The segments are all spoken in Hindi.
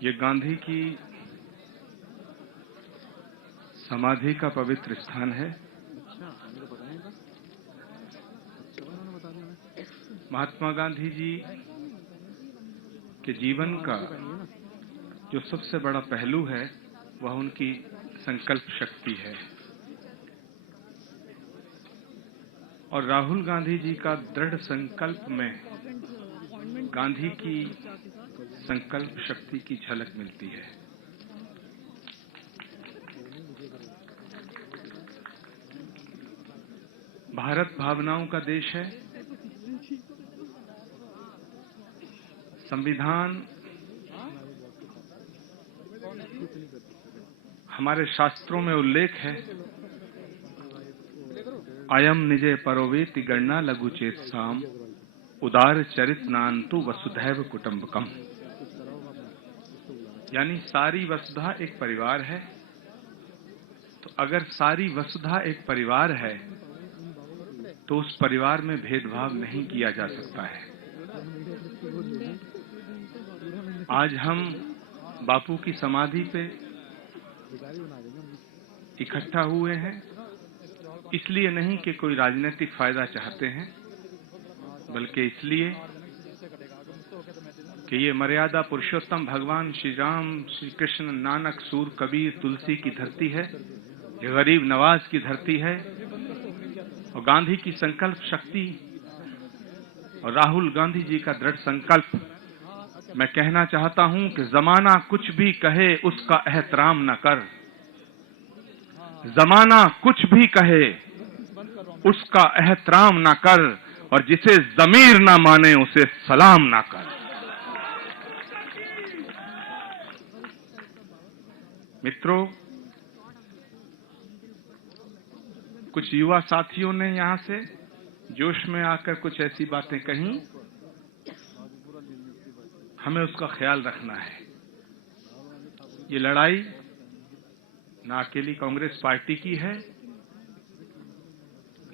ये गांधी की समाधि का पवित्र स्थान है। महात्मा गांधी जी के जीवन का जो सबसे बड़ा पहलू है वह उनकी संकल्प शक्ति है और राहुल गांधी जी का दृढ़ संकल्प में गांधी की संकल्प शक्ति की झलक मिलती है। भारत भावनाओं का देश है। संविधान हमारे शास्त्रों में उल्लेख है, अयम निजे परोवेति गणना लघु चेतसाम उदार चरित नान्तु वसुधैव कुटुंबकम। यानी सारी वसुधा एक परिवार है। तो अगर सारी वसुधा एक परिवार है तो उस परिवार में भेदभाव नहीं किया जा सकता है। आज हम बापू की समाधि पे इकट्ठा हुए हैं, इसलिए नहीं कि कोई राजनीतिक फायदा चाहते हैं, बल्कि इसलिए कि ये मर्यादा पुरुषोत्तम भगवान श्री राम, श्री कृष्ण, नानक, सूर, कबीर, तुलसी की धरती है। ये गरीब नवाज की धरती है और गांधी की संकल्प शक्ति और राहुल गांधी जी का दृढ़ संकल्प। मैं कहना चाहता हूं कि जमाना कुछ भी कहे उसका एहतराम न कर। जमाना कुछ भी कहे उसका एहतराम न कर और जिसे जमीर ना माने उसे सलाम ना कर। मित्रों, कुछ युवा साथियों ने यहां से जोश में आकर कुछ ऐसी बातें कही, हमें उसका ख्याल रखना है। ये लड़ाई न अकेली कांग्रेस पार्टी की है,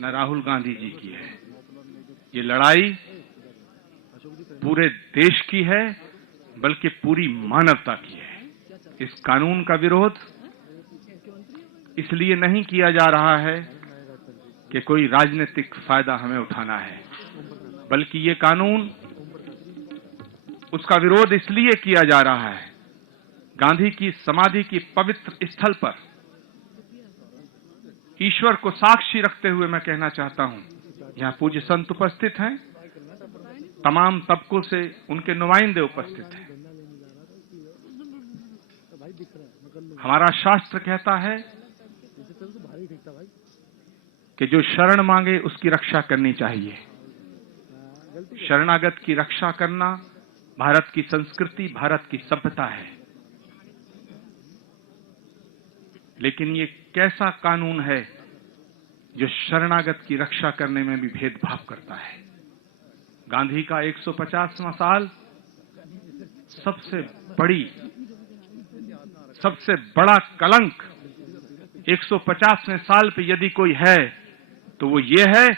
न राहुल गांधी जी की है। ये लड़ाई पूरे देश की है, बल्कि पूरी मानवता की है। इस कानून का विरोध इसलिए नहीं किया जा रहा है कि कोई राजनीतिक फायदा हमें उठाना है, बल्कि ये कानून, उसका विरोध इसलिए किया जा रहा है गांधी की समाधि की पवित्र स्थल पर ईश्वर को साक्षी रखते हुए मैं कहना चाहता हूं, यहां पूज्य संत उपस्थित हैं, तमाम तबकों से उनके नुमाइंदे उपस्थित हैं। हमारा शास्त्र कहता है कि जो शरण मांगे उसकी रक्षा करनी चाहिए। शरणागत की रक्षा करना भारत की संस्कृति, भारत की सभ्यता है। लेकिन ये कैसा कानून है जो शरणागत की रक्षा करने में भी भेदभाव करता है। गांधी का 150वां साल सबसे बड़ा कलंक 150वें साल पे यदि कोई है तो वो ये है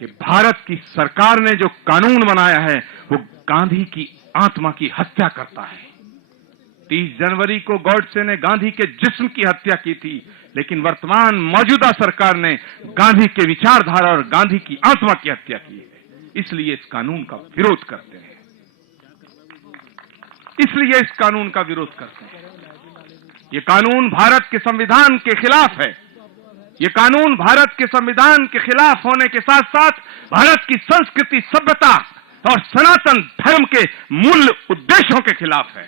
कि भारत की सरकार ने जो कानून बनाया है वो गांधी की आत्मा की हत्या करता है। 30 जनवरी को गॉडसे ने गांधी के जिस्म की हत्या की थी, लेकिन वर्तमान मौजूदा सरकार ने गांधी के विचारधारा और गांधी की आत्मा की हत्या की है। इसलिए इस कानून का विरोध करते हैं। इसलिए इस कानून का विरोध करते हैं। ये कानून भारत के संविधान के खिलाफ है। ये कानून भारत के संविधान के खिलाफ होने के साथ साथ भारत की संस्कृति, सभ्यता और सनातन धर्म के मूल उद्देश्यों के खिलाफ है।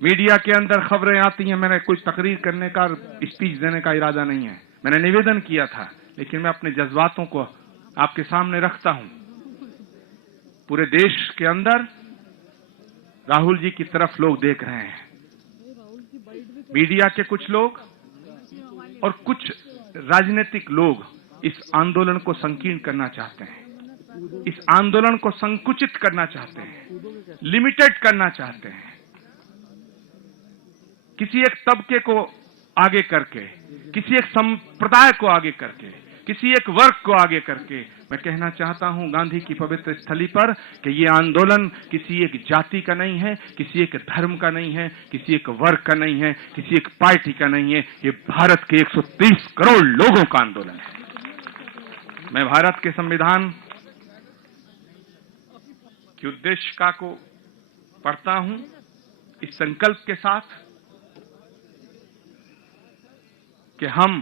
मीडिया के अंदर खबरें आती हैं। मैंने कुछ तकरीर करने का, स्पीच देने का इरादा नहीं है। मैंने निवेदन किया था, लेकिन मैं अपने जज्बातों को आपके सामने रखता हूं। पूरे देश के अंदर राहुल जी की तरफ लोग देख रहे हैं। मीडिया के कुछ लोग और कुछ राजनीतिक लोग इस आंदोलन को संकीर्ण करना चाहते हैं, इस आंदोलन को संकुचित करना चाहते हैं, लिमिटेड करना चाहते हैं। किसी एक तबके को आगे करके, किसी एक संप्रदाय को आगे करके, किसी एक वर्ग को आगे करके मैं कहना चाहता हूं गांधी की पवित्र स्थली पर कि ये आंदोलन किसी एक जाति का नहीं है, किसी एक धर्म का नहीं है, किसी एक वर्ग का नहीं है, किसी एक पार्टी का नहीं है। ये भारत के 130 करोड़ लोगों का आंदोलन है। मैं भारत के संविधान की उद्देशिका को पढ़ता हूं इस संकल्प के साथ कि हम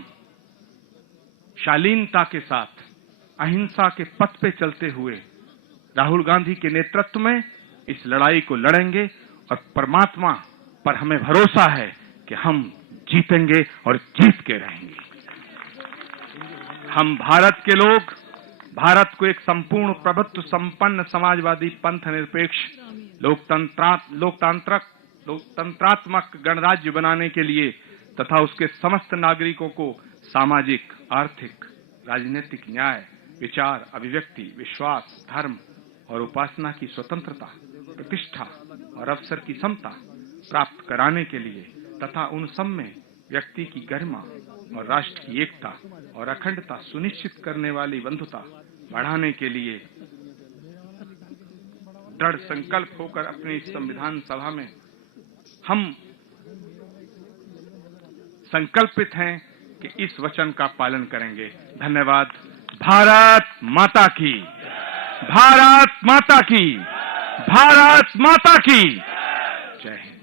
शालीनता के साथ अहिंसा के पथ पे चलते हुए राहुल गांधी के नेतृत्व में इस लड़ाई को लड़ेंगे और परमात्मा पर हमें भरोसा है कि हम जीतेंगे और जीत के रहेंगे। हम भारत के लोग भारत को एक संपूर्ण प्रभुत्व संपन्न समाजवादी पंथ निरपेक्ष लोकतंत्रात्मक गणराज्य बनाने के लिए तथा उसके समस्त नागरिकों को सामाजिक, आर्थिक, राजनीतिक न्याय, विचार, अभिव्यक्ति, विश्वास, धर्म और उपासना की स्वतंत्रता, प्रतिष्ठा और अवसर की समता प्राप्त कराने के लिए तथा उन सब में व्यक्ति की गरिमा और राष्ट्र की एकता और अखंडता सुनिश्चित करने वाली बंधुता बढ़ाने के लिए दृढ़ संकल्प होकर अपनी इस संविधान सभा में हम संकल्पित हैं कि इस वचन का पालन करेंगे। धन्यवाद। भारत माता की, भारत माता की, भारत माता की जय हिंद।